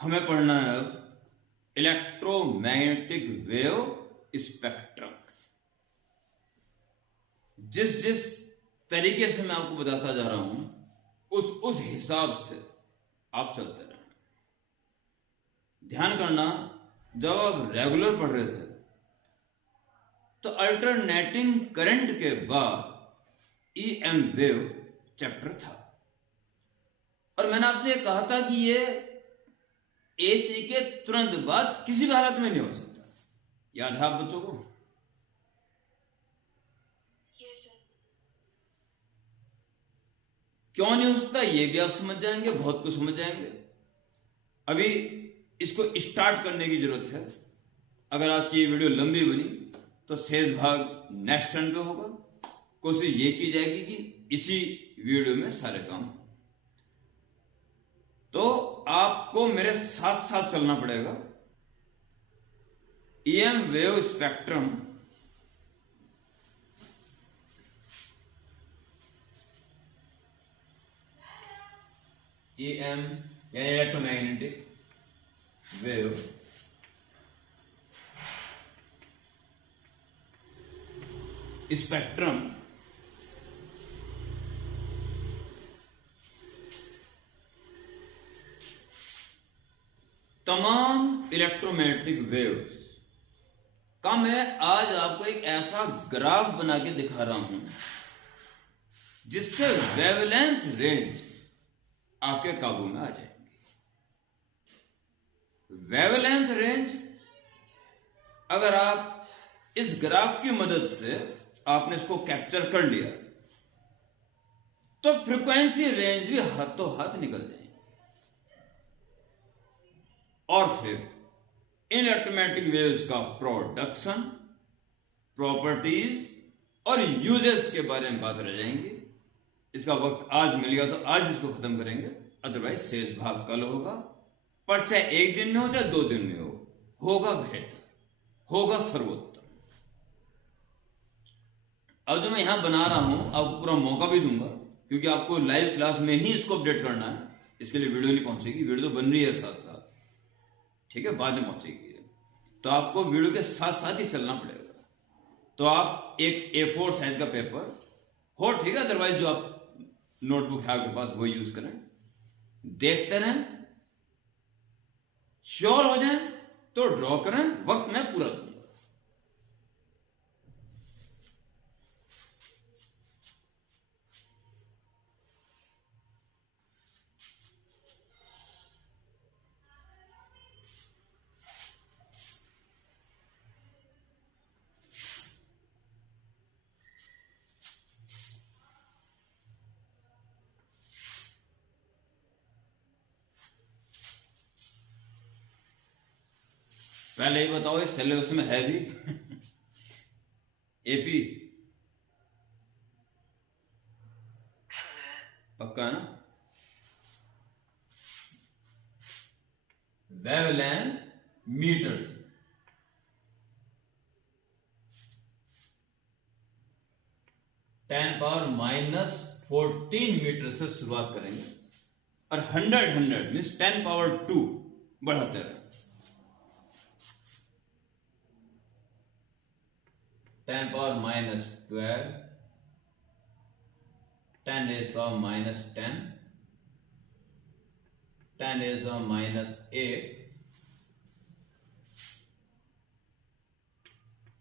हमें पढ़ना है अब इलेक्ट्रोमैग्नेटिक वेव स्पेक्ट्रम। जिस जिस तरीके से मैं आपको बताता जा रहा हूं उस हिसाब से आप चलते रहें। ध्यान करना, जब आप रेगुलर पढ़ रहे थे तो अल्टरनेटिंग करंट के बाद ईएम वेव चैप्टर था, और मैंने आपसे ये कहा था कि ये एसी के तुरंत बाद किसी भी हालत में नहीं हो सकता। याद है आप बच्चों को? क्यों नहीं हो सकता ये भी आप समझ जाएंगे, बहुत कुछ समझ जाएंगे। अभी इसको स्टार्ट करने की जरूरत है। अगर आज की ये वीडियो लंबी बनी तो शेष भाग नेक्स्ट टर्न पे होगा। कोशिश ये की जाएगी कि इसी वीडियो में सारे काम। तो आपको मेरे साथ साथ चलना पड़ेगा। ईएम वेव स्पेक्ट्रम ईएम यानी इलेक्ट्रोमैग्नेटिक वेव स्पेक्ट्रम तमाम इलेक्ट्रोमैग्नेटिक वेव्स का मैं आज आपको एक ऐसा ग्राफ बना के दिखा रहा हूं जिससे वेवलेंथ रेंज आपके काबू में आ जाएंगे। वेवलेंथ रेंज अगर आप इस ग्राफ की मदद से आपने इसको कैप्चर कर लिया तो फ्रीक्वेंसी रेंज भी हाथों हाथ निकल जाएंगे। और फिर इन इलेक्ट्रोमैग्नेटिक वेव्स का प्रोडक्शन, प्रॉपर्टीज और यूजेस के बारे में बात रह जाएंगी। इसका वक्त आज मिल गया तो आज इसको खत्म करेंगे, अदरवाइज शेष भाग कल होगा। पर चाहे एक दिन में हो चाहे 2 दिन में हो, होगा बेहतर, होगा सर्वोत्तम। अब जो मैं यहां बना रहा हूं आपको पूरा मौका भी दूंगा, क्योंकि आपको लाइव क्लास में ही इसको अपडेट करना है। इसके लिए वीडियो नहीं पहुंचेगी, वीडियो तो बन रही है साथ साथ, ठीक है, बाद में पहुंचेगी। तो आपको वीडियो के साथ साथ ही चलना पड़ेगा। तो आप एक A4 साइज का पेपर हो, ठीक है, अदरवाइज जो आप नोटबुक है आपके पास वो यूज करें, देखते रहें, श्योर हो जाए तो ड्रॉ करें, वक्त मैं पूरा दूंगा। पहले ही बताओ इस सिलेबस में है भी एपी पक्का है ना? वेवलेंथ मीटर्स, 10⁻14 मीटर से शुरुआत करेंगे और 100 मीन्स 10⁻2 बढ़ाते रहे। 10⁻12, 10⁻10, 10⁻8,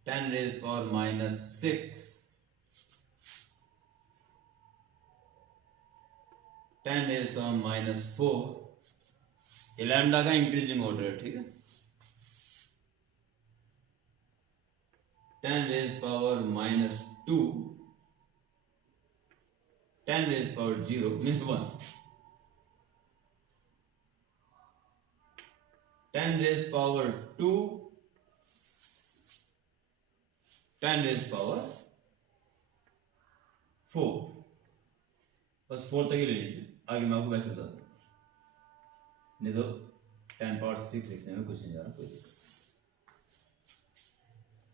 10⁻6, 10⁻4। ये लैम्डा का इंक्रीजिंग ऑर्डर है, ठीक है। 10⁻², 10⁻0 मीन्स 1, 10⁻2, 10⁻4, बस 4 तक ही ले लीजिए, आगे मैं आपको वैसे बता दूं, नहीं तो 10⁻6 लिखने में कुछ नहीं जा रहा, कोई दिक्कत।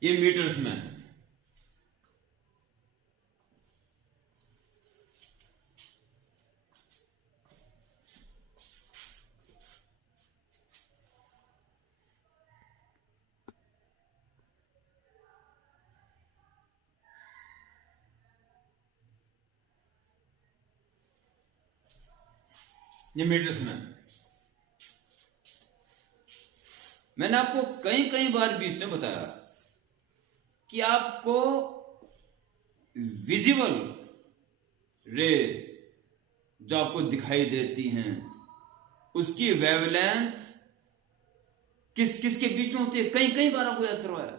ये मीटर्स में है। ये मीटर्स में। मैंने आपको कई कई बार बीच में बताया कि आपको विजिबल रेज जो आपको दिखाई देती हैं उसकी वेवलेंथ किसके बीच में होती है, कई कई बार आपको याद करवाया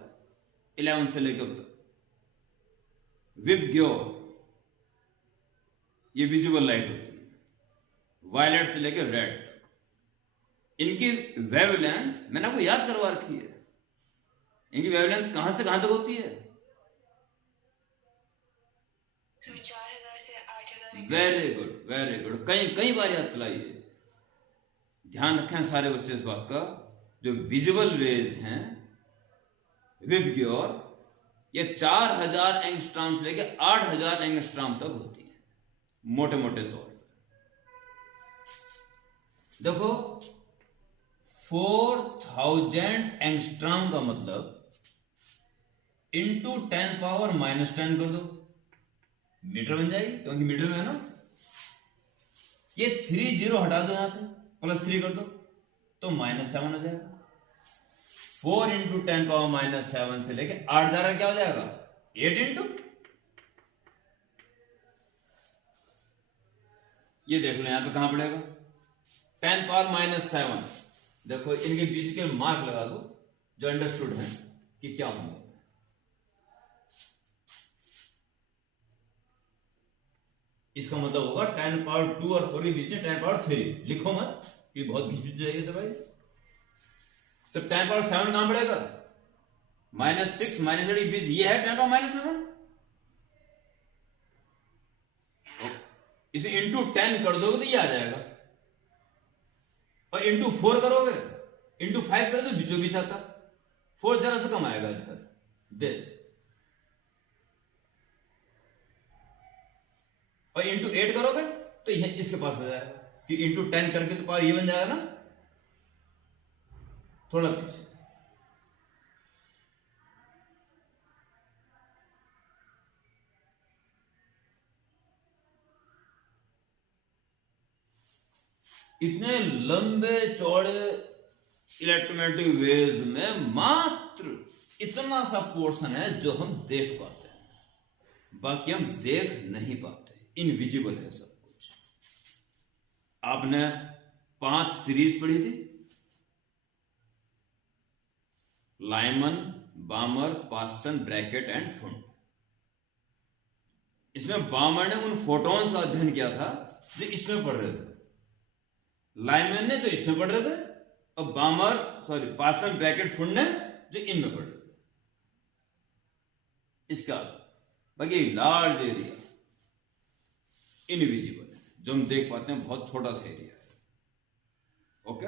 11 से लेकर अब तक। विबग्योर ये विजिबल लाइट होती है, वायलेट से लेकर रेड तक। इनकी वेवलेंथ मैंने आपको याद करवा रखी है। इनकी वेवलेंथ कहां से कहां तक होती है? 4000 से 8000। वेरी गुड, वेरी गुड, कई कई बार याद कराइए। ध्यान रखें सारे बच्चे इस बात का, जो विजिबल रेज हैं विबग्योर ये 4000 एंगस्ट्रॉम से लेकर 8000 एंगस्ट्रॉम तक होती है मोटे मोटे तौर पर। देखो 4000 एंगस्ट्रॉम का मतलब इंटू 10⁻⁻10 कर दो, मीटर बन जाएगी, क्योंकि मीटर में है ना। ये 30 हटा दो, यहां पे +3 कर दो तो -7 हो जाएगा। 4 इंटू 10⁻⁻7 से लेके 8000 का क्या हो जाएगा? 8 इंटू, ये देख लो यहां पे कहां पड़ेगा 10⁻⁻7। देखो इनके बीच के मार्क लगा दो जो अंडरस्टूड है कि क्या होंगे। इसका मतलब होगा 10⁻2 और 4 के बीच में 10⁻3। लिखो मत, ये बहुत घिस जाएगी तो भाई। तो 10⁻7 कहां पड़ेगा? -6 -8 के बीच, ये है 10⁻7। इसे इंटू 10 कर दोगे तो ये आ जाएगा, और इंटू 4 करोगे, इंटू 5 कर दो बीचों बीच आता। 4 जरा से कम आएगा इधर, बेस, और इंटू 8 करोगे तो ये इसके पास आ जाएगा, कि इंटू 10 करके तो पावर ये बन जाएगा ना, थोड़ा पीछे। इतने लंबे चौड़े इलेक्ट्रोमैग्नेटिक वेव्स में मात्र इतना सा पोर्शन है जो हम देख पाते हैं, बाकी हम देख नहीं पाते, इनविजिबल है सब कुछ। आपने 5 सीरीज पढ़ी थी, Lyman, Balmer, Paschen, Brackett and Pfund. इसमें बामर ने उन फोटॉन्स का अध्ययन किया था जो इसमें पढ़ रहे थे, लाइमन ने जो इसमें पढ़ रहे थे, और पास्टन, ब्रैकेट, फुंड ने जो इनमें पढ़ रहे थे। इसका बाकी लार्ज एरिया इनविजिबल है, जो हम देख पाते हैं बहुत छोटा सा एरिया है। ओके,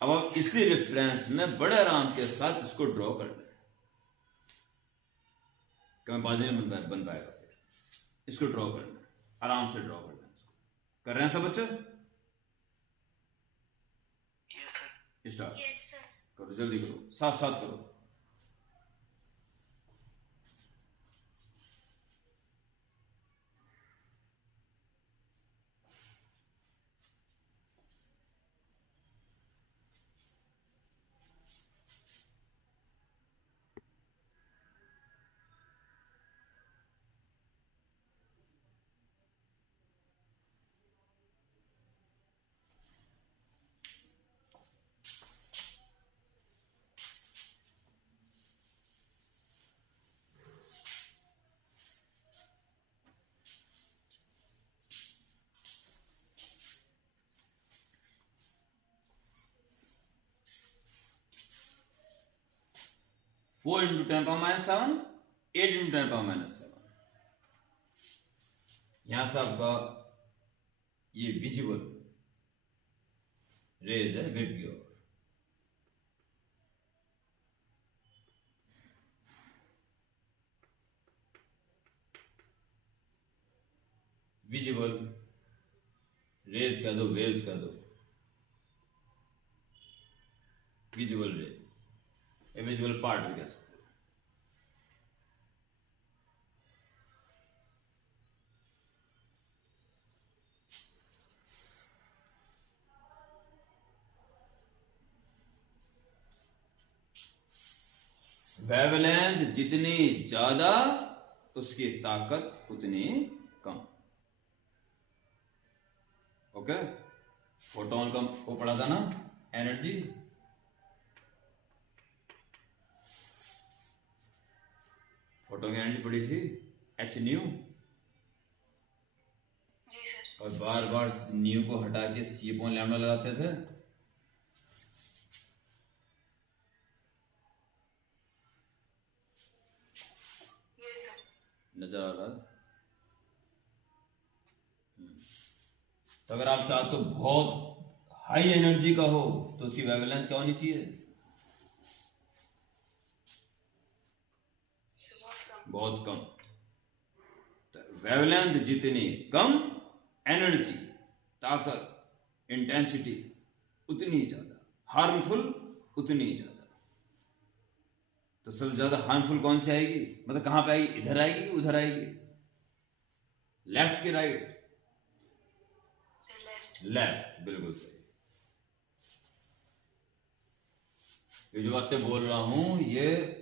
अब आप इसी रेफरेंस में बड़े आराम के साथ इसको ड्रॉ कर लें, क्योंकि बाद में बन पाएगा। फिर इसको ड्रॉ करना, आराम से ड्रॉ करना। इसको कर रहे हैं सब बच्चे? स्टार्ट करो, जल्दी करो, साथ साथ करो। Four into 10⁻⁷, 8 into 10⁻⁷। यहां से आपका ये विजिबल रेज है विबग्योर। विजिबल रेज कह दो, वेव्स कह दो, विजिबल रेज, विजिबल पार्ट भी कह सकते हो। वेवलेंथ जितनी ज्यादा उसकी ताकत उतनी कम। ओके, फोटोन का वो पढ़ा था ना, एनर्जी। फोटोन की एनर्जी पढ़ी थी, एच न्यू। जी सर। और बार बार न्यू को हटा के सी अपॉन लैम्डा लगाते थे। Yes sir. नजर आ रहा है? तो अगर आप चाहते हो बहुत हाई एनर्जी का हो तो उसकी वेवलेंथ क्या होनी चाहिए? बहुत कम। तो वेवलेंथ जितनी कम, एनर्जी, ताकत, इंटेंसिटी उतनी ज्यादा, हार्मफुल उतनी ज्यादा। तो सबसे ज्यादा हार्मफुल कौन सी आएगी, मतलब कहां पे आएगी? इधर आएगी कि उधर आएगी? लेफ्ट की राइट? लेफ्ट। लेफ्ट, बिल्कुल सही। ये जो बातें बोल रहा हूं ये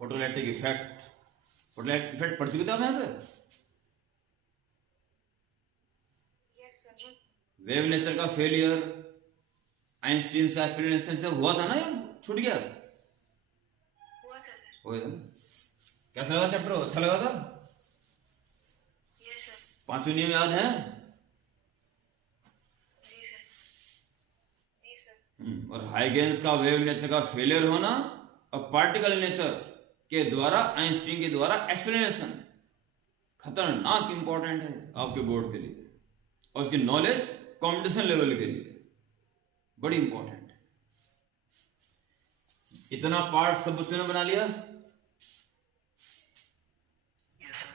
फोटोइलेक्ट्रिक इफेक्ट, फोटोइलेक्ट्रिक इफेक्ट पढ़ चुके थे आप यहां पे? यस सर जी। वेव नेचर का फेलियर, आइंस्टीन का एक्सपेरिमेंट से हुआ था ना, ये छूट गया? हुआ था सर। हो गया था। कैसा लगा चैप्टर? अच्छा लगा था? Yes sir. पांचों नियम याद हैं? जी सर। जी सर। और हाइगेंस का वेव नेचर का फेलियर होना और पार्टिकल नेचर के द्वारा, आइंस्टीन के द्वारा एक्सप्लेनेशन खतरनाक इंपॉर्टेंट है आपके बोर्ड के लिए, और उसकी नॉलेज कॉम्पिटिशन लेवल के लिए बड़ी इंपॉर्टेंट है। इतना पार्ट सब बच्चों ने बना लिया? Yes sir.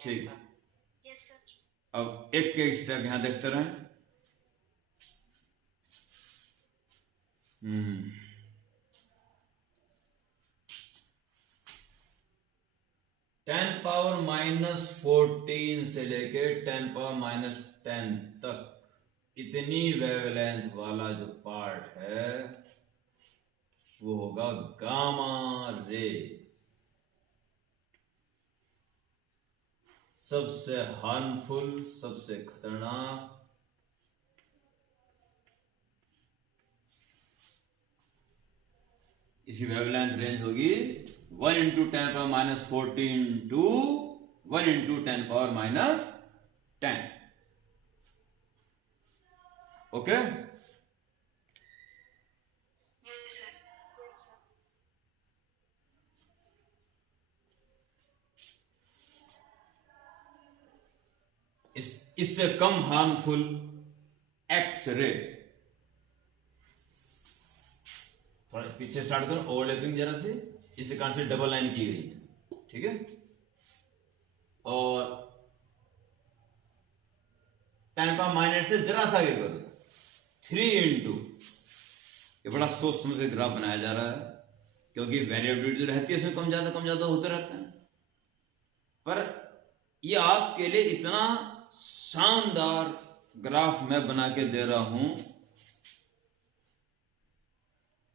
ठीक। Yes sir. अब एक के स्टेप यहां देखते रहें। 10 पावर -14 से लेके 10 पावर -10 तक इतनी वेवलेंथ वाला जो पार्ट है वो होगा गामा रेज। सबसे हार्मफुल, सबसे खतरनाक, इसकी वेवलेंथ रेंज होगी 1 × 10⁻14 to 1 × 10⁻10। Okay? Yes sir. Yes sir. इससे कम हार्मफुल एक्स रे, थोड़ा पीछे स्टार्ट करो, ओवरलैपिंग जरा से, इस कारण से डबल लाइन की गई है, ठीक है? और 10⁻⁻⁰ से जरा सा आगे करो, 3 × ये बड़ा सोच समझ के ग्राफ बनाया जा रहा है, क्योंकि वेरिएबिलिटी जो रहती है उसमें कम ज्यादा होते रहते हैं। पर ये आपके लिए इतना शानदार ग्राफ मैं बना के दे रहा हूं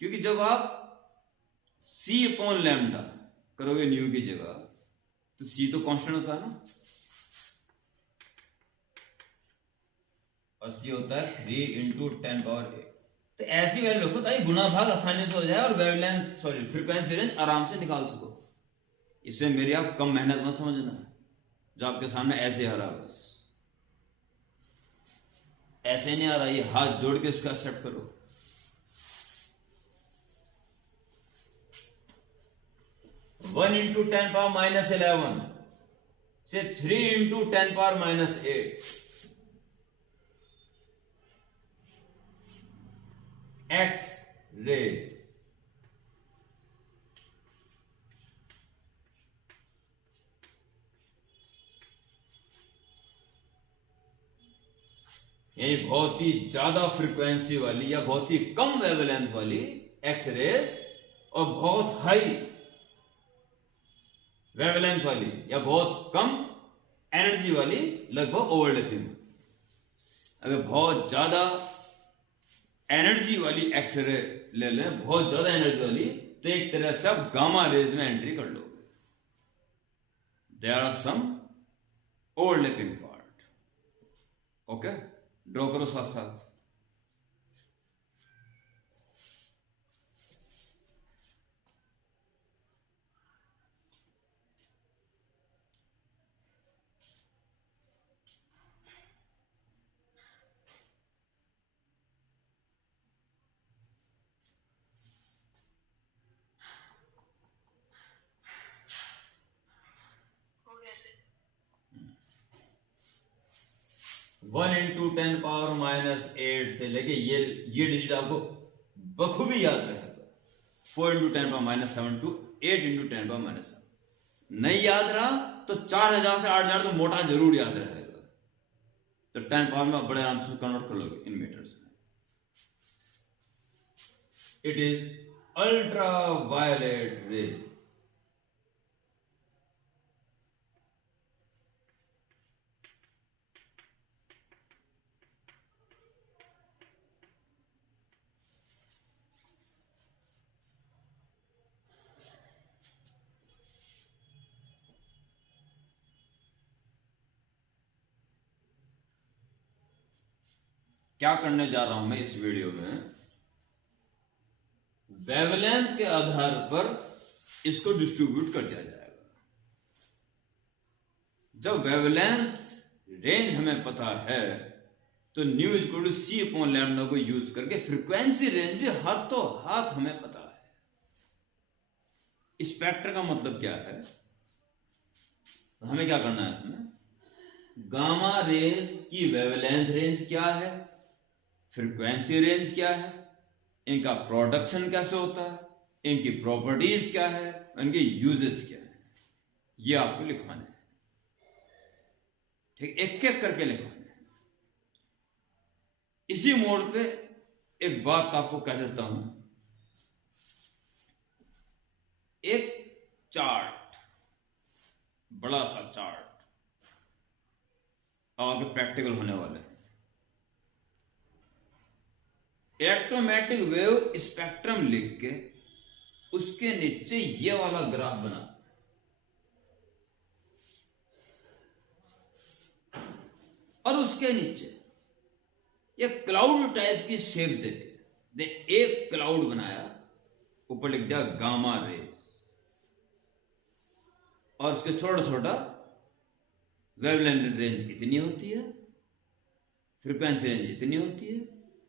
क्योंकि जब आप C/λ करोगे न्यू की जगह, तो C तो कांस्टेंट होता है ना, और C होता है 3 × 10⁸। तो ऐसी वैल्यू रखो ताकि गुणा भाग आसानी से हो जाए और वेवलेंथ फ्रीक्वेंसी रेंज आराम से निकाल सको। इससे मेरी आप कम मेहनत मत समझना, जो आपके सामने ऐसे आ रहा, बस ऐसे नहीं आ रहा, ये हाथ जोड़ के उसको एक्सेप्ट करो। वन 1 × 10⁻11 से 3 × 10⁻8 एक्स रेज। यानी बहुत ही ज्यादा फ्रीक्वेंसी वाली या बहुत ही कम वेवलेंथ वाली एक्स रेज और बहुत हाई वेवलेंथ वाली या बहुत कम एनर्जी वाली लगभग ओवरलैपिंग। अगर बहुत ज्यादा एनर्जी वाली एक्स रे ले लें बहुत ज्यादा एनर्जी वाली, तो एक तरह से आप गामा रेज में एंट्री कर लोगे। There are some overlapping part. Okay, draw करो साथ साथ। हो गया सर। 1 इंटू 10⁻⁻8 से लेके ये डिजिट आपको बखूबी याद रहेगा। 4 इंटू 10⁻7 टू 8 इंटू 10⁻7। नहीं याद रहा तो 4000 से 8000 तो मोटा जरूर याद रहेगा। तो 10 पावर में बड़े आराम से कन्वर्ट कर लोगे इन मीटर्स में। It is ultraviolet rays. क्या करने जा रहा हूं मैं इस वीडियो में, वेवलेंथ के आधार पर इसको डिस्ट्रीब्यूट कर दिया जाएगा। जब वेवलेंथ रेंज हमें पता है तो nu equal to C upon lambda को यूज करके फ्रीक्वेंसी रेंज भी हाथों हाथ हमें पता है। स्पेक्ट्र का मतलब क्या है, हमें क्या करना है इसमें, गामा रेज की वेवलेंथ रेंज क्या है, फ्रीक्वेंसी रेंज क्या है, इनका प्रोडक्शन कैसे होता है, इनकी प्रॉपर्टीज क्या है, इनके यूजेस क्या है, ये आपको लिखवाना है। ठीक, एक एक करके लिखवाना है। इसी मोड पे एक बात आपको कह देता हूं, एक चार्ट, बड़ा सा चार्ट आगे प्रैक्टिकल होने वाले हैं। इलेक्ट्रोमैग्नेटिक वेव स्पेक्ट्रम लिख के उसके नीचे ये वाला ग्राफ बना, और उसके नीचे एक क्लाउड टाइप की शेप देके एक क्लाउड बनाया, ऊपर लिख दिया गामा रेज, और उसके छोटा छोटा वेवलेंथ रेंज इतनी होती है, फ्रीक्वेंसी रेंज इतनी होती है,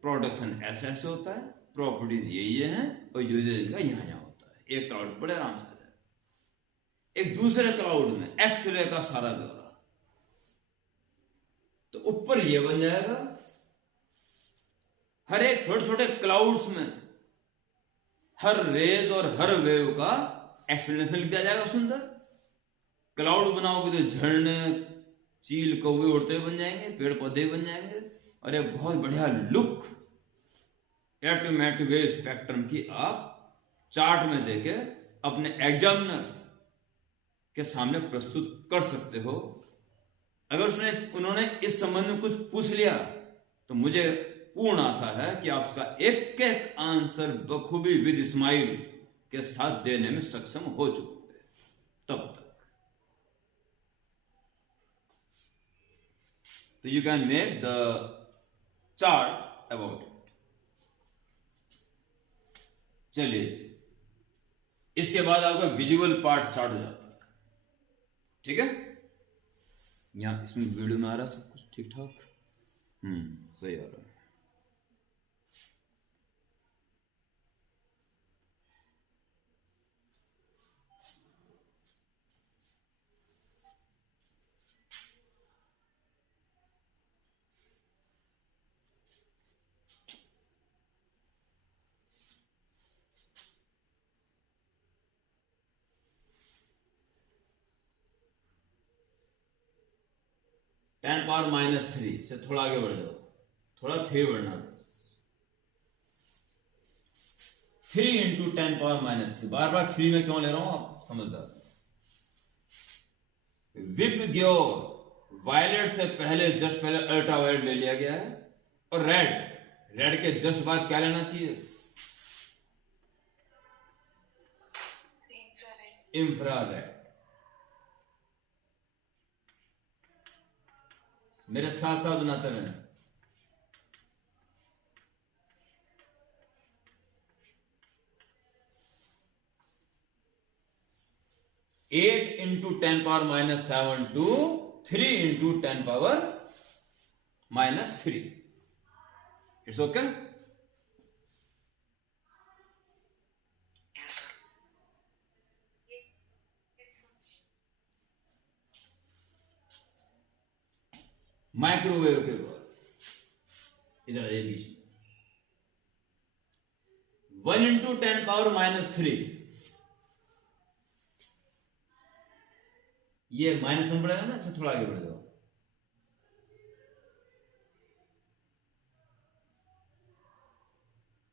प्रोडक्शन ऐसे ऐसे होता है, प्रॉपर्टीज ये हैं, और यूजेज इनका यहां यहां होता है। एक क्लाउड बड़े आराम से आ जाए। एक दूसरे क्लाउड में एक्सरे का सारा ब्यौरा, तो ऊपर ये बन जाएगा। हर एक छोटे छोटे क्लाउड्स में हर रेज और हर वेव का एक्सप्लेनेशन लिख दिया जाएगा सुंदर। क्लाउड बनाओगे तो झरने, चील, कौवे उड़ते बन जाएंगे, पेड़ पौधे बन जाएंगे, और एक बहुत बढ़िया लुक इलेक्ट्रोमैग्नेटिक वेव स्पेक्ट्रम की आप चार्ट में देके अपने एग्जामिनर के सामने प्रस्तुत कर सकते हो। अगर उन्होंने इस संबंध में कुछ पूछ लिया तो मुझे पूर्ण आशा है कि आप उसका एक एक आंसर बखूबी विद स्माइल के साथ देने में सक्षम हो चुके। तब तक तो you can make the chart about it. चलिए, इसके बाद आपका विजुअल पार्ट स्टार्ट हो जाता है। ठीक है, यहां इसमें वीडियो में आ रहा सब कुछ ठीक ठाक, सही आ रहा है। (10⁻³ से थोड़ा आगे बढ़ जाओ, थोड़ा 3 बढ़ना है। 3 इंटू 10⁻³ बार बार 3 में क्यों ले रहा हूं, आप समझदार। विबग्योर वायलेट से पहले, जस्ट पहले अल्ट्रा वायलेट ले लिया गया है, और रेड के जस्ट बाद क्या लेना चाहिए, इंफ्रारेड। मेरे साथ साथ बनाते रहें। Eight into 10⁻⁻7 to 3 into 10⁻⁻3। It's okay. Yes, sir. Microwave के बाद इधर आइए बीच में 1 इंटू 10⁻⁻3, ये -1 पड़ेगा ना, इससे थोड़ा आगे बढ़ जाओ।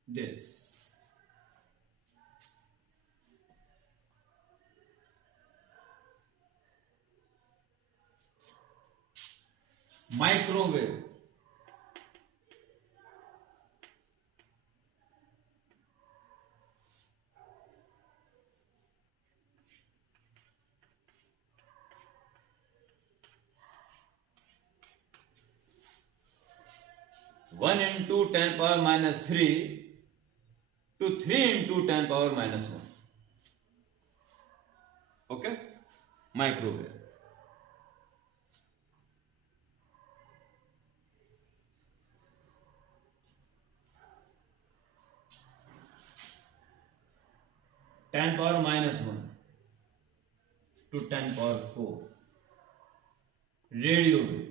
This microwave. One into 10⁻⁻3 to 3 into 10⁻⁻1। Okay, microwave. (10⁻⁻1 to 10⁻⁴) radio wave.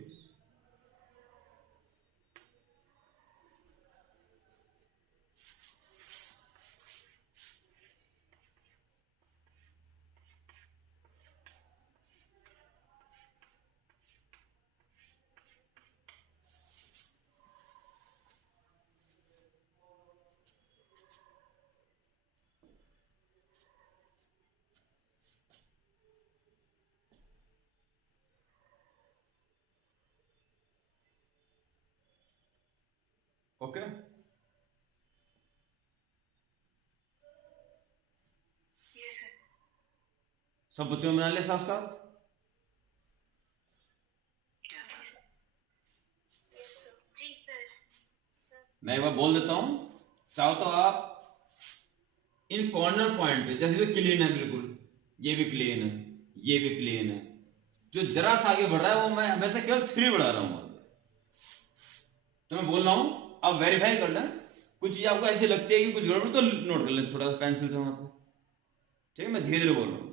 Okay, Yes, sir. सब बच्चों में बना ले साथ साथ। Yes, sir. Yes, sir. जी, sir. Sir. मैं एक बार बोल देता हूं, चाहो तो आप इन कॉर्नर पॉइंट पे, जैसे क्लीन है बिल्कुल, ये भी क्लीन है, ये भी क्लीन है, जो जरा सा आगे बढ़ रहा है वो मैं हमेशा केवल 3 बढ़ा रहा हूं। तो मैं बोल रहा हूं, आप वेरीफाई कर लें। कुछ चीज आपको ऐसी लगती है कि कुछ गड़बड़, तो नोट कर लें छोटा सा पेंसिल से वहां पर। ठीक है, मैं धीरे धीरे बोल रहा हूं।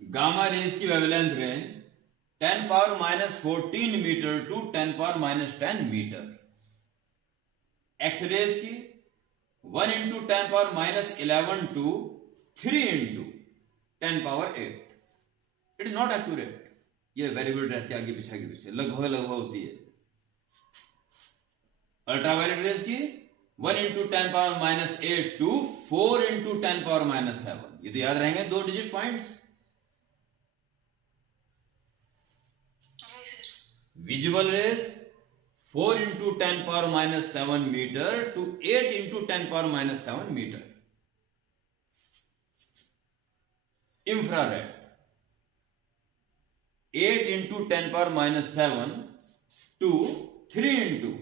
गामा रेज की wavelength range 10⁻⁻14 metre to 10⁻⁻10 metre. X rays की 1 into 10⁻11 to 3 into 10⁸। It is not accurate, ये वेरिएबल रहती है आगे पीछे लगभग होती है। अल्ट्रावायलेट रेज की 1 इंटू 10⁻⁻8 टू 4 इंटू 10⁻⁻7। ये तो याद रहेंगे 2 डिजिट पॉइंट्स। जी, sir. Visual rays 4 into 10⁻⁻7 metre to 8 into 10⁻⁻7 metre. Infrared 8 into 10⁻⁻7 to 3 into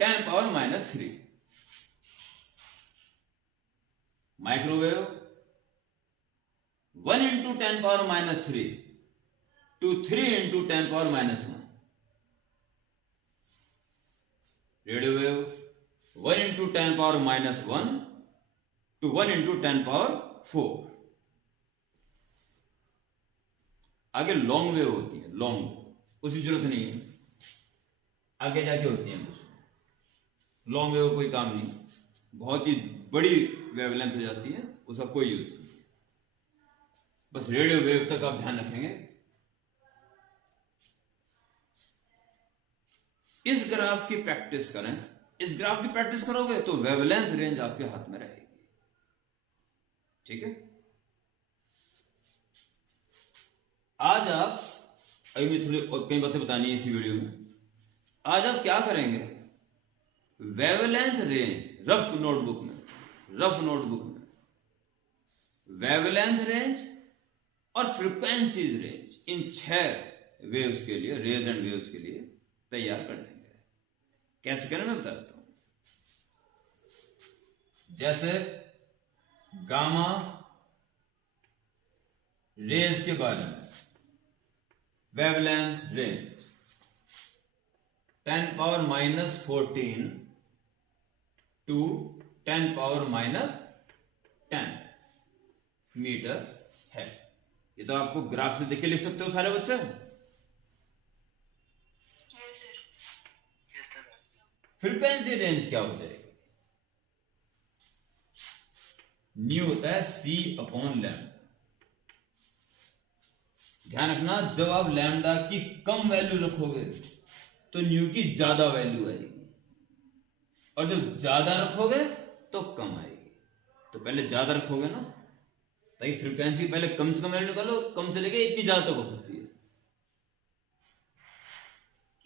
10⁻⁻3। Microwave 1 into 10⁻⁻3 to 3 into 10⁻⁻1। Radio wave 1 into 10⁻⁻1 to 1 into 10⁻⁴। आगे लॉन्ग वेव होती है, लॉन्ग वेव, उसकी जरूरत नहीं है, आगे जाके होती है कुछ। लॉन्ग वेव कोई काम नहीं, बहुत ही बड़ी वेवलेंथ हो जाती है, उसका कोई यूज नहीं। बस रेडियो वेव तक आप ध्यान रखेंगे। इस ग्राफ की प्रैक्टिस करें। इस ग्राफ की प्रैक्टिस करोगे तो वेवलेंथ रेंज आपके हाथ में रहेगी। ठीक है, आज आप, अभी मैं थोड़ी कई बातें बतानी है इसी वीडियो में। आज आप क्या करेंगे, वेवलेंथ रेंज रफ नोटबुक में वेवलेंथ रेंज और फ्रीक्वेंसीज रेंज, इन 6 वेव्स के लिए, रेज एंड वेव्स के लिए तैयार कर लेंगे। कैसे करें मैं बताता हूं। जैसे गामा रेज के बारे में, वेवलेंथ रेंज 10⁻⁻14 टू 10⁻⁻10 मीटर है। ये तो आपको ग्राफ से देख के लिख सकते हो सारे बच्चे। Yes, sir. फ्रीक्वेंसी रेंज क्या हो जाएगी? न्यू होता है C/λ। ध्यान रखना, जब आप लैम्डा की कम वैल्यू रखोगे तो न्यू की ज्यादा वैल्यू आएगी, और जब ज्यादा रखोगे तो कम आएगी। तो पहले ज्यादा रखोगे ना, ताकि फ्रीक्वेंसी पहले कम से कम वैल्यू निकालो, कम से लेके इतनी ज्यादा तक हो सकती है।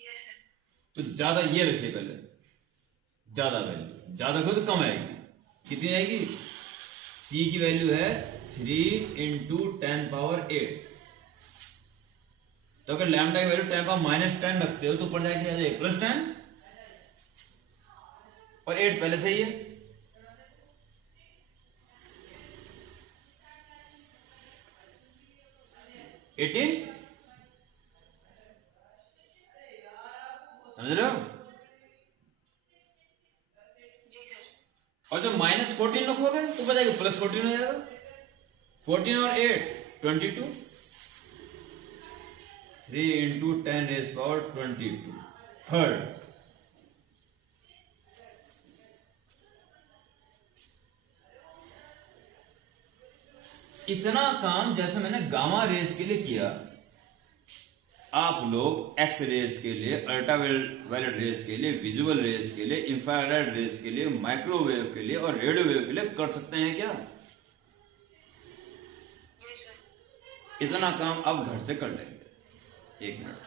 Yes, sir. तो ज्यादा ये रखिए पहले, ज्यादा वैल्यू, ज्यादा रखो तो कम आएगी। कितनी आएगी? C की वैल्यू है 3 × 10⁻8। तो अगर लैम्डा की वैल्यू 10⁻−10 रखते हो तो पड़ जाएगी +10, और 8 पहले से ही है। समझ रहे हो? जी सर। और जब -14 रखोगे तो पड़ जाएगा +14 हो जाएगा। 14 और 8 22, 3 × 10⁻22 हर्ट्ज। इतना काम जैसे मैंने गामा रेस के लिए किया, आप लोग एक्स रेस के लिए, अल्ट्रावायलेट रेस के लिए, विजुअल रेस के लिए, इंफ्रारेड रेस के लिए, माइक्रोवेव के लिए और रेडियो वेव के लिए कर सकते हैं क्या? Yes, sir. इतना काम आप घर से कर लेंगे। 1 मिनट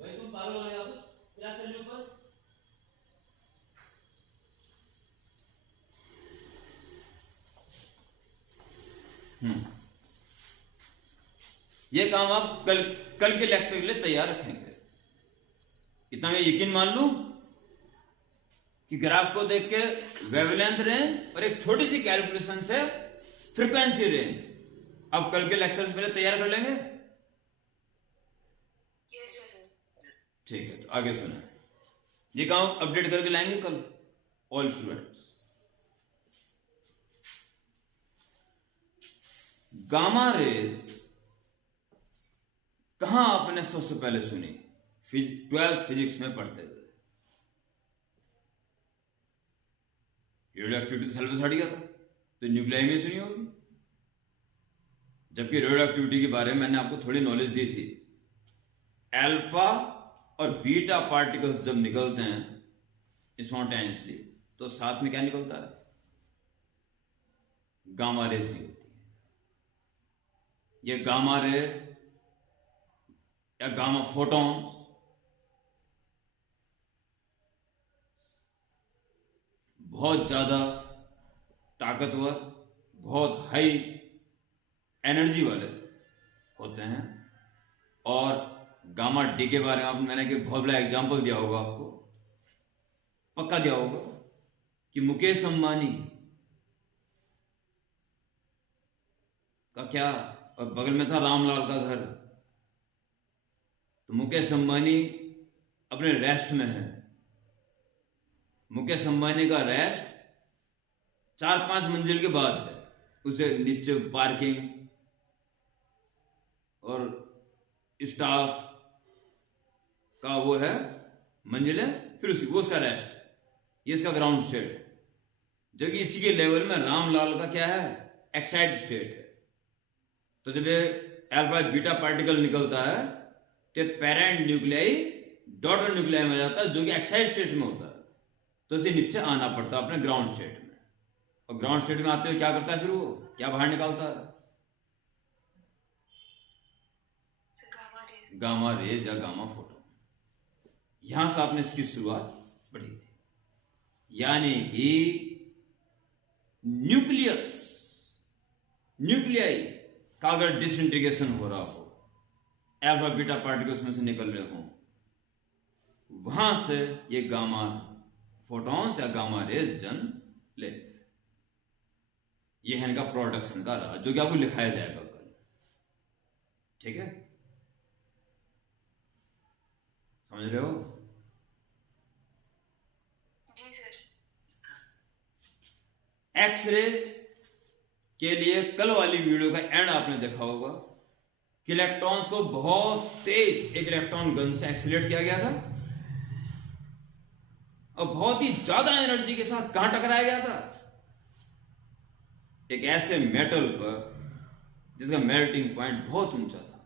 भाई, तुम पागल हो जाओ, क्या चल रही ऊपर? ये काम आप कल के लेक्चर के लिए तैयार रखेंगे। इतना मैं यकीन मान लूं कि ग्राफ को देख के वेवलेंथ रेंज और एक छोटी सी कैलकुलेशन से फ्रीक्वेंसी रेंज आप कल के लेक्चर से पहले तैयार कर लेंगे। Yes, sir. ठीक है, तो आगे सुना, ये काम अपडेट करके लाएंगे कल ऑल स्टूडेंट्स। गामा रेज कहां आपने सबसे पहले सुनी? 12th फिजिक्स में पढ़ते हुए। रेडियो एक्टिविटी तो सिलेबस हट गया था, तो न्यूक्लियाई में सुनी होगी। जबकि रेडियो एक्टिविटी के बारे में मैंने आपको थोड़ी नॉलेज दी थी। अल्फा और बीटा पार्टिकल्स जब निकलते हैं स्पॉन्टेनियसली, तो साथ में क्या निकलता है? गामा रेज ही होती है। ये गामा रे या गामा फोटॉन्स बहुत ज्यादा ताकतवर, बहुत हाई एनर्जी वाले होते हैं। और गामा डी के बारे में मैंने कि बहुत बड़ा एग्जांपल दिया होगा, आपको पक्का दिया होगा कि मुकेश अंबानी का क्या, और बगल में था रामलाल का घर, तो मुकेश अंबानी अपने रेस्ट में है। मुकेश अंबानी का रेस्ट 4-5 मंजिल के बाद है, उसे नीचे पार्किंग और स्टाफ का वो है मंजिलें, फिर उसी वो उसका रेस्ट, ये इसका ग्राउंड स्टेट है। जबकि इसी के लेवल में रामलाल का क्या है? एक्साइट स्टेट है। तो जब ये अल्फा बीटा पार्टिकल निकलता है तो पेरेंट न्यूक्लियाई डॉटर न्यूक्लियाई में जाता है, जो कि एक्साइट स्टेट में होता है। तो इसे नीचे आना पड़ता है अपने ग्राउंड स्टेट में, और ग्राउंड स्टेट में आते हुए क्या करता है? फिर वो क्या बाहर निकालता है? So, gamma rays. Gamma rays या गामा फोटोन। यहां से आपने इसकी शुरुआत पढ़ी थी। यानी कि न्यूक्लियस, न्यूक्लियाई का अगर डिसइंटीग्रेशन हो रहा हो, अल्फा बीटा पार्टिकल्स में से निकल रहे हो, वहां से ये गामा फोटॉन्स या गामा रेज जन्म ले। ये है इनका प्रोडक्शन का राज, जो कि आपको लिखाया जाएगा कल। ठीक है, समझ रहे हो? जी सर। एक्सरेज के लिए कल वाली वीडियो का एंड आपने देखा होगा कि इलेक्ट्रॉन्स को बहुत तेज एक इलेक्ट्रॉन गन से एक्सीलरेट किया गया था और बहुत ही ज्यादा एनर्जी के साथ कहां टकराया गया था? एक ऐसे मेटल पर जिसका मेल्टिंग पॉइंट बहुत ऊंचा था,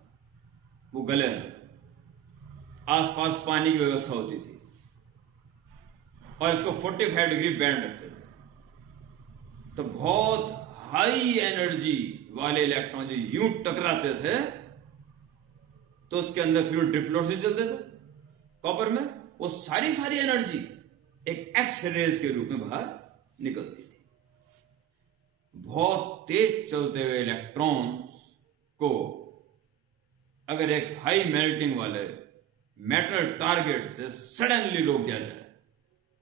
वो गले में आसपास पानी की व्यवस्था होती थी और इसको 45 डिग्री बैंड रखते थे। तो बहुत हाई एनर्जी वाले इलेक्ट्रॉन जो यूं टकराते थे तो उसके अंदर फ्लूइड डिफ्लोसिस चलते थे कॉपर में, वो सारी एनर्जी एक एक्स रेज के रूप में बाहर निकलती थी। बहुत तेज चलते हुए इलेक्ट्रॉन्स को अगर एक हाई मेल्टिंग वाले मेटल टारगेट से सडनली रोक दिया जाए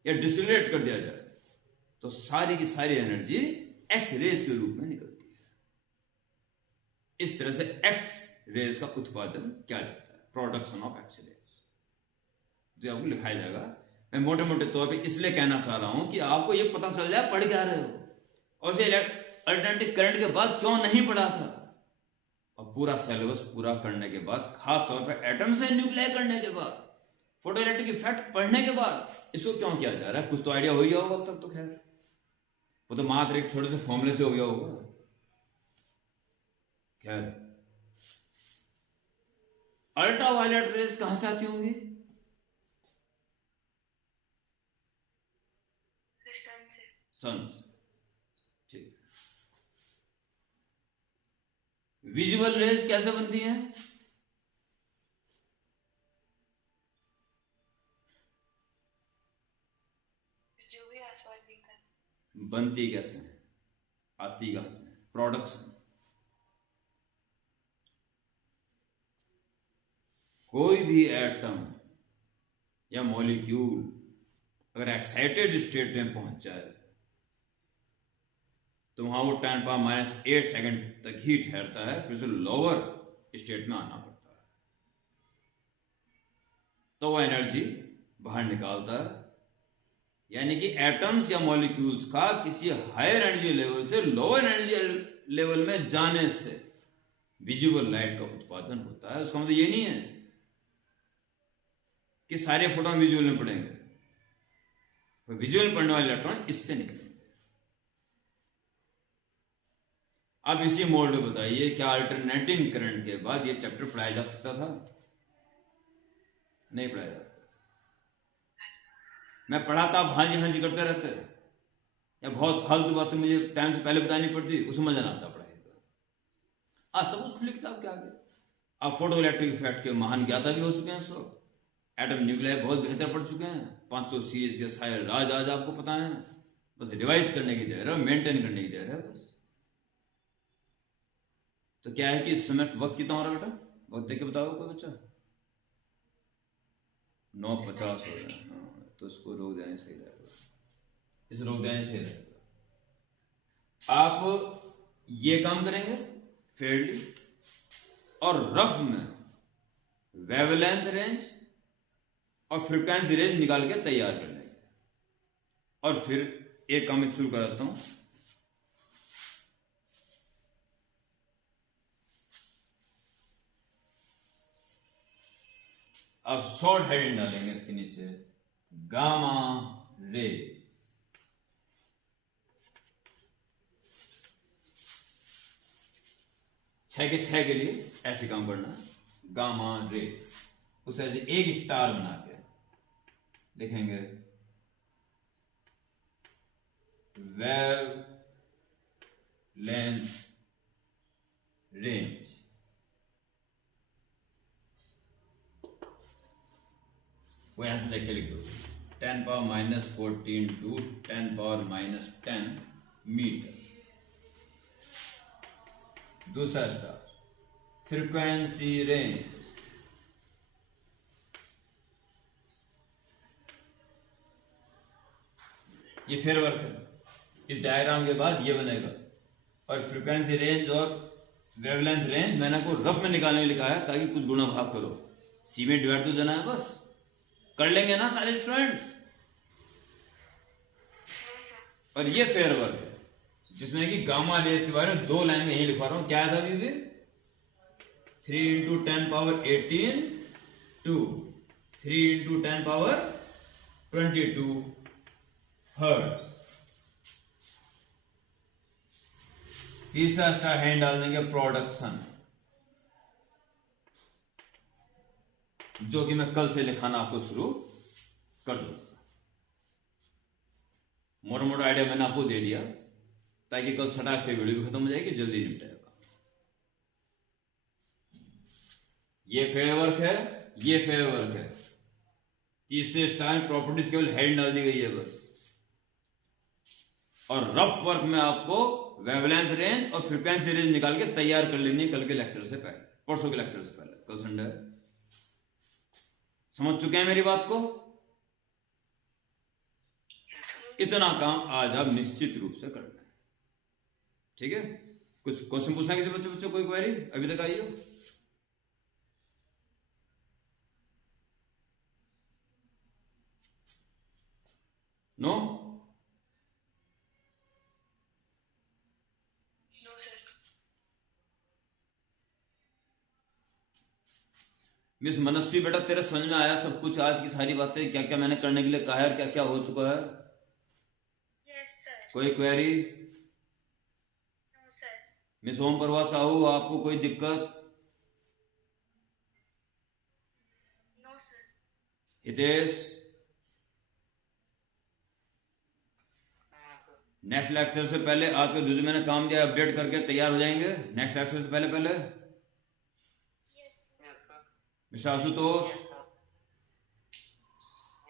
या डिसलेट कर दिया जाए तो सारी की सारी एनर्जी एक्स रेज के रूप में निकलती है। इस तरह से एक्स रेज का उत्पादन क्या जाता है, प्रोडक्शन ऑफ एक्स रेज, जो आपको लिखाया जाएगा। मैं मोटे मोटे तौर पे इसलिए कहना चाह रहा हूं कि आपको यह पता चल जाए पढ़ क्या रहे हो, और इसे अल्टरनेटिव करंट के बाद क्यों नहीं पढ़ा था, और पूरा सिलेबस पूरा करने के बाद, खास तौर पर एटम से न्यूक्लियर करने के बाद, फोटोइलेक्ट्रिक इफेक्ट पढ़ने के बाद इसको क्यों किया जा रहा है, कुछ तो आइडिया हो गया होगा अब तक तो। खैर वो तो मात्र एक छोटे से फॉर्मूले से हो गया होगा। खैर अल्ट्रावायलेट रेज कहां से आती होंगी? सन से। सन से, ठीक। विजुअल रेज कैसे बनती हैं? जो भी आसपास दिखता है। बनती कैसे है, आती कहां से? प्रोडक्शन। कोई भी एटम या मॉलिक्यूल अगर एक्साइटेड स्टेट में पहुंच जाए तो वहां वो 10⁻⁸ सेकंड तक ही ठहरता है, फिर उसे लोअर स्टेट में आना पड़ता है, तो वो एनर्जी बाहर निकालता है। यानी कि एटम्स या मॉलिक्यूल्स का किसी हायर एनर्जी लेवल से लोअर एनर्जी लेवल में जाने से विजुअल लाइट का उत्पादन होता है। उसका मतलब ये नहीं है कि सारे फोटोन विजुअल में पड़ेंगे, विजुअल पढ़ने वाले इलेक्ट्रॉन इससे निकलेंगे। अब इसी मोड में बताइए, क्या अल्टरनेटिंग करंट के बाद ये चैप्टर पढ़ाया जा सकता था? नहीं पढ़ाया जा सकता। मैं पढ़ाता, आप हाजी हाजी करते रहते, या बहुत फालतू बातें मुझे टाइम से पहले बतानी पड़ती, उसमें मजा ना आता पढ़ाई का। आज सब कुछ खुली किताब के आगे। अब फोटो इलेक्ट्रिक इफेक्ट के महान ज्ञाता भी हो चुके हैं इस वक्त, एटम न्यूक्लियर बहुत बेहतर पढ़ चुके हैं, 500 सीरीज के सारे राज आज आपको पता है, बस रिवाइज करने की देर है, मेंटेन करने की देर है बस। तो क्या है कि इस समय वक्त कितना हो रहा है बेटा, वक्त देख के बताओ कोई बच्चा। 9:50 हो रहा है, तो इसको रोक देने सही रहेगा, इसे रोक देने सही रहेगा। आप ये काम करेंगे फेयरली और रफ में वेवलेंथ रेंज और फ्रीक्वेंसी रेंज निकाल के तैयार कर लेंगे। और फिर एक काम शुरू कराता हूं। अब शॉर्ट हेडिंग डालेंगे इसके नीचे, गामा रेज। छह के लिए ऐसे काम करना है, गामा रेज। उसे ऐसे एक स्टार बना के लिखेंगे वेव लेंथ रेंज। वो यहां से देख के लिख दो 10⁻14 to 10⁻10 मीटर। दूसरा स्टार फ्रीक्वेंसी रेंज, ये फेयर वर्क है। इस डायग्राम के बाद ये बनेगा। और फ्रीक्वेंसी रेंज और वेवलेंथ रेंज मैंने आपको रफ में निकालने के लिए कहा है, ताकि कुछ गुणा भाग करो। सी में डिवाइड तो देना है, बस कर लेंगे ना सारे स्टूडेंट्स। और ये फेयर वर्क है, जिसमें कि गामा रेस के बारे में 2 लाइन में यही लिखवा रहा हूं। क्या था अभी भी? 3 into 10 power 18 to 3 into 10 power 22 hertz. तीसरा स्टार हैंड डाल देंगे प्रोडक्शन, जो कि मैं कल से लिखाना आपको शुरू कर दूंगा। मोटा मोटा आइडिया मैंने आपको दे दिया, ताकि कल सटाक से वीडियो भी खत्म हो जाएगी, जल्दी निपटेगा। ये फेयर वर्क है, ये फेयर वर्क है। तीसरे स्टार प्रॉपर्टीज केवल हेड डाल दी गई है बस। और रफ वर्क में आपको वेवलेंथ रेंज और फ्रीक्वेंसी रेंज निकाल के तैयार कर लेनी है कल के लेक्चर से पहले, परसों के लेक्चर से पहले। कल संडे है। समझ चुके हैं मेरी बात को? इतना काम आज आप निश्चित रूप से करना है, ठीक है? कुछ क्वेश्चन पूछना है किसी बच्चों कोई क्वेरी अभी तक आई हो? No? No sir. Miss Manasvi बेटा, तेरे समझ में आया सब कुछ? आज की सारी बातें, क्या क्या मैंने करने के लिए कहा है, क्या क्या हो चुका है? Yes sir. कोई query? No sir. Miss Om Prabha Sahu, आपको कोई दिक्कत? No sir. Hitesh, next lecture से पहले आज का जो मैंने काम दिया अपडेट करके तैयार हो जाएंगे नेक्स्ट लेक्चर से पहले पहले। Yes sir. Mister Ashutosh,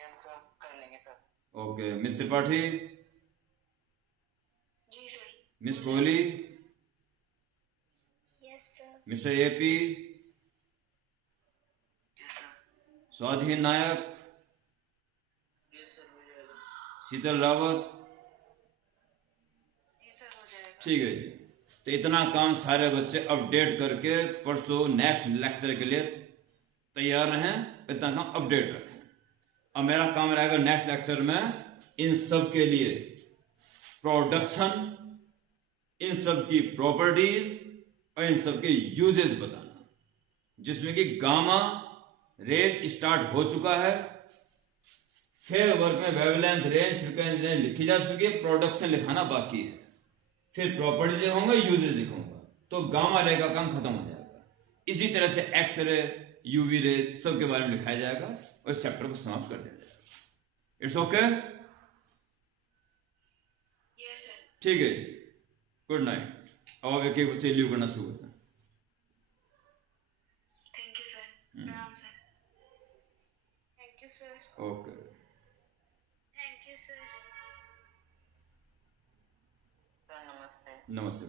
yes sir, कर लेंगे सर। ओके। मिस त्रिपाठी, जी sir. Miss Kohli, yes sir. Mister AP, yes sir. Swadhin Nayak, yes sir, हो जाएगा। शीतल रावत, जी सर, हो जाएगा। ठीक है जी। तो इतना काम सारे बच्चे अपडेट करके परसों नेक्स्ट लेक्चर के लिए तैयार रहें, इतना काम अपडेट रखें। अब मेरा काम रहेगा नेक्स्ट लेक्चर में इन सब के लिए प्रोडक्शन, इन सब की प्रॉपर्टीज और इन सब के यूजेस बताना, जिसमें कि गामा रेज स्टार्ट हो चुका है। फेयर वर्क में वेवलेंथ रेंज, फ्रीक्वेंसी रेंज लिखी जा चुकी है, प्रोडक्शन लिखाना बाकी है। फिर प्रॉपर्टीज लिखूंगा, यूजेस लिखूंगा, तो गामा रे का काम खत्म हो जाएगा। इसी तरह से एक्स रे, यूवी रेज सब के बारे में लिखाया जाएगा और इस चैप्टर को समाप्त कर दिया जाएगा। It's okay? Yes sir. ठीक है, गुड नाइट। अब एक एक बच्चे लीव करना शुरू करते हैं। Thank you sir. प्रणाम sir. Thank you sir. Okay, thank you sir. Sir नमस्ते। नमस्ते।